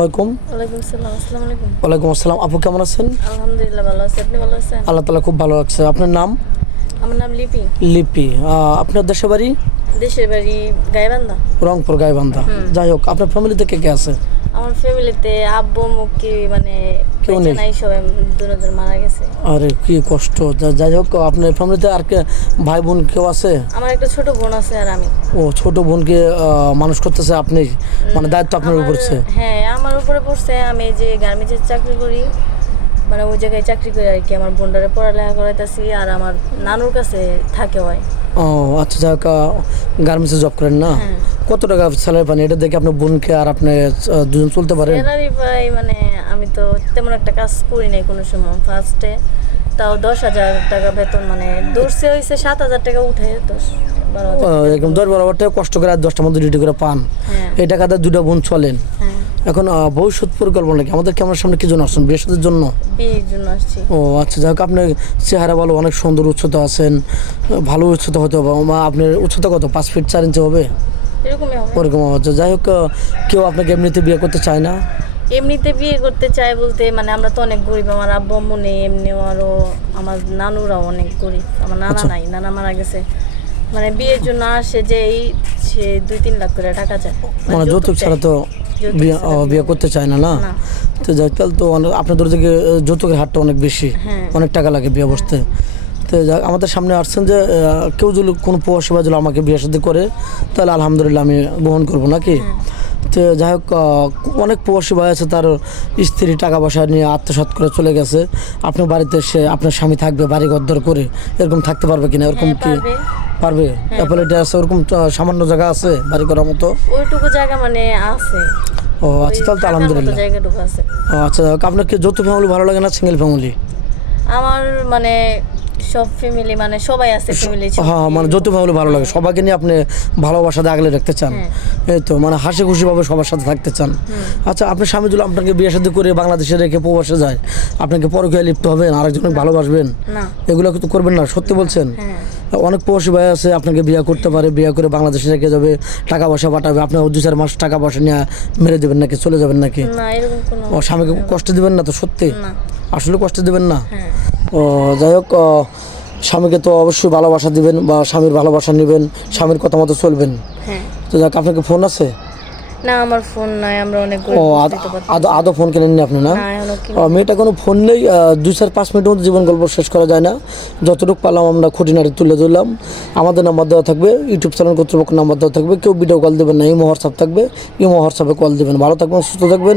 ওয়ালাইকুম। ওয়ালাইকুম আসসালাম। আসসালামু আলাইকুম। ওয়ালাইকুম আসসালাম। আপু কেমন আছেন? আলহামদুলিল্লাহ ভালো আছি। আপনি ভালো আছেন? আল্লাহ তাআলা খুব ভালো রাখছে। আপনার নাম? আমার নাম লিপি। লিপি। আপনার দেশের বাড়ি? দেশের বাড়ি গাইবান্ধা। রংপুর গাইবান্ধা। যাই হোক, আপনার ফ্যামিলিতে কে কে আছে? আমার ফ্যামিলিতে আব্বু মুক্কি মানে কেউ নেই? নাই, সবাই দূরে মারা গেছে। আরে কি কষ্ট। যাই হোক, আপনার ফ্যামিলিতে আর কে ভাই বোন কেউ আছে? আমার একটা ছোট বোন আছে আর আমি। ও, ছোট বোনকে মানুষ করতেছে আপনি, মানে দায়িত্ব আপনার উপর পড়ছে? হ্যাঁ, আমার উপরে পড়ছে। আমি যে গার্মেন্টসের চাকরি করি, মানে ওই জায়গায় চাকরি করি আর কি। আমার বোনটারে পড়ালেখা করাইতেছি আর আমার নানুর কাছে থাকে হয়। ও আচ্ছা, যাই হোক, গার্মেন্টসে জব করেন না? হ্যাঁ। কত টাকা স্যালারি পান? এটা দেখে আপনার বোনকে আর আপনি দুজন চলতে পারেন? স্যালারি পাই মানে আমি তো তেমন একটা কাজ করি নাই কোনো সময়। ফার্স্টে তাও 10,000 টাকা বেতন, মানে দৌড়ছে হয়েছে 7,000 টাকা উঠে 10-12,000 একদম 10-12 টাকা কষ্ট করে আর 10টার মধ্যে ডিউটি করে পান। হ্যাঁ। এই টাকাতে দুটো বোন চলেন। হ্যাঁ, এখন ভবিষ্যৎ পরিকল্পনা কি? আমাদের ক্যামেরার সামনে কি জন্য আসছেন? বিয়ের সাথে জন্য? বিয়ের জন্য আসছি। ও আচ্ছা, যাই হোক, আপনার চেহারা ভালো, অনেক সুন্দর উচ্চতা আছেন, ভালো উচ্চতা হতে হবে। আপনার উচ্চতা কত? 5 ফিট 4 ইঞ্চি হবে? এরকমই হবে। ওরকম হচ্ছে। যাই হোক, কেউ আপনাকে এমনিতে বিয়ে করতে চায় না? এমনিতে বিয়ে করতে চাই বলতে মানে আমরা তো অনেক গরিব। আমার আব্বু আম্মু নেই, এমনিও আরও আমার নানুরাও অনেক গরিব। আমার নানা আচ্ছা। নাই, নানা মারা গেছে। মানে বিয়ের জন্য আসে যে সে 2-3 লাখ করে টাকা চায়, মানে যৌতুক ছাড়া তো বিয়ে করতে চায় না, না? না। তো যাই, তাহলে তো আপনাদের দিকে যৌতুকের হারটা অনেক বেশি। হ্যাঁ। অনেক টাকা লাগে বিয়ে বসতে। তো যাই, আমাদের সামনে আসছেন যে কেউ যদি কোনো প্রবাসী ভাই যদি আমাকে বিয়ে শাদী করে, তাহলে আলহামদুলিল্লাহ আমি গ্রহণ করবো, নাকি? তো যাই হোক, অনেক প্রবাসী ভাই আছে, তার স্ত্রী টাকা পয়সা নিয়ে আত্মসাৎ করে চলে গেছে। আপনার বাড়িতে সে আপনার স্বামী থাকবে, বাড়ি ঘর করে এরকম থাকতে পারবে কিনা? এরকম হ্যাঁ, কি পারবে। পারবে? অ্যাপোলিটি আছে, ওরকম সামান্য জায়গা আছে বাড়ি করার মতো? ওইটুকু জায়গা মানে আছে। ও আচ্ছা, তাহলে তো থাকার মতো আলহামদুলিল্লাহ। জায়গাটুকু আছে। ও আচ্ছা, আপনার কি যৌথ ফ্যামিলি ভালো লাগে না সিঙ্গেল ফ্যামিলি? আমার মানে সব ফ্যামিলি, মানে সবাই আছে ফ্যামিলি। হ্যাঁ, মানে যৌথ ফ্যামিলি ভালো লাগে, সবাইকে নিয়ে আপনি ভালোবাসা দিয়ে আগলে রাখতে চান। এই তো, মানে হাসি খুশিভাবে সবার সাথে থাকতে চান। আচ্ছা, আপনার স্বামী যদি আপনাকে বিয়ে শাদী করে বাংলাদেশে রেখে প্রবাসে যায়, আপনাকে পরকীয়া লিপ্ত হবেন, আরেকজনকে ভালোবাসবেন? না। এগুলো তো করবেন না, সত্যি বলছেন? অনেক প্রবাসী ভাই আছে, আপনাকে বিয়ে করতে পারে, বিয়ে করে বাংলাদেশে রেখে যাবে, টাকা পয়সা পাঠাবে, আপনি 2-4 মাস টাকা পয়সা নিয়ে মেরে দেবেন নাকি চলে যাবেন নাকি? না, এরকম কোনো ও স্বামীকে কষ্ট দিবেন না তো? সত্যি না। আসলে কষ্ট দিবেন না? হ্যাঁ। ও যাই হোক, স্বামীকে তো অবশ্যই ভালোবাসা দিবেন বা স্বামীর ভালোবাসা নেবেন, স্বামীর কথা মতো চলবেন। হ্যাঁ। তো যাক, আপনার কি ফোন আছে? না, আমার ফোন নাই। আমরা অনেক ও গরিব, বুঝতেই তো পারছেন। আদৌ ফোন কেনেননি আপনি, না? না, এখনো কিনি। মেয়েটা কোনো ফোন নেই। 2-4-5 মিনিটের মধ্যে জীবন গল্প শেষ করা যায় না। যতটুকু পারলাম আমরা খুঁটিনাটি তুলে ধরলাম। আমাদের নাম্বার দেওয়া থাকবে, ইউটিউব চ্যানেল কর্তৃপক্ষ নাম্বার দেওয়া থাকবে। কেউ ভিডিও কল দেবেন না, ইমো হোয়াটসঅ্যাপ থাকবে, ইমো হোয়াটসঅ্যাপে কল দেবেন। ভালো থাকবেন, সুস্থ থাকবেন।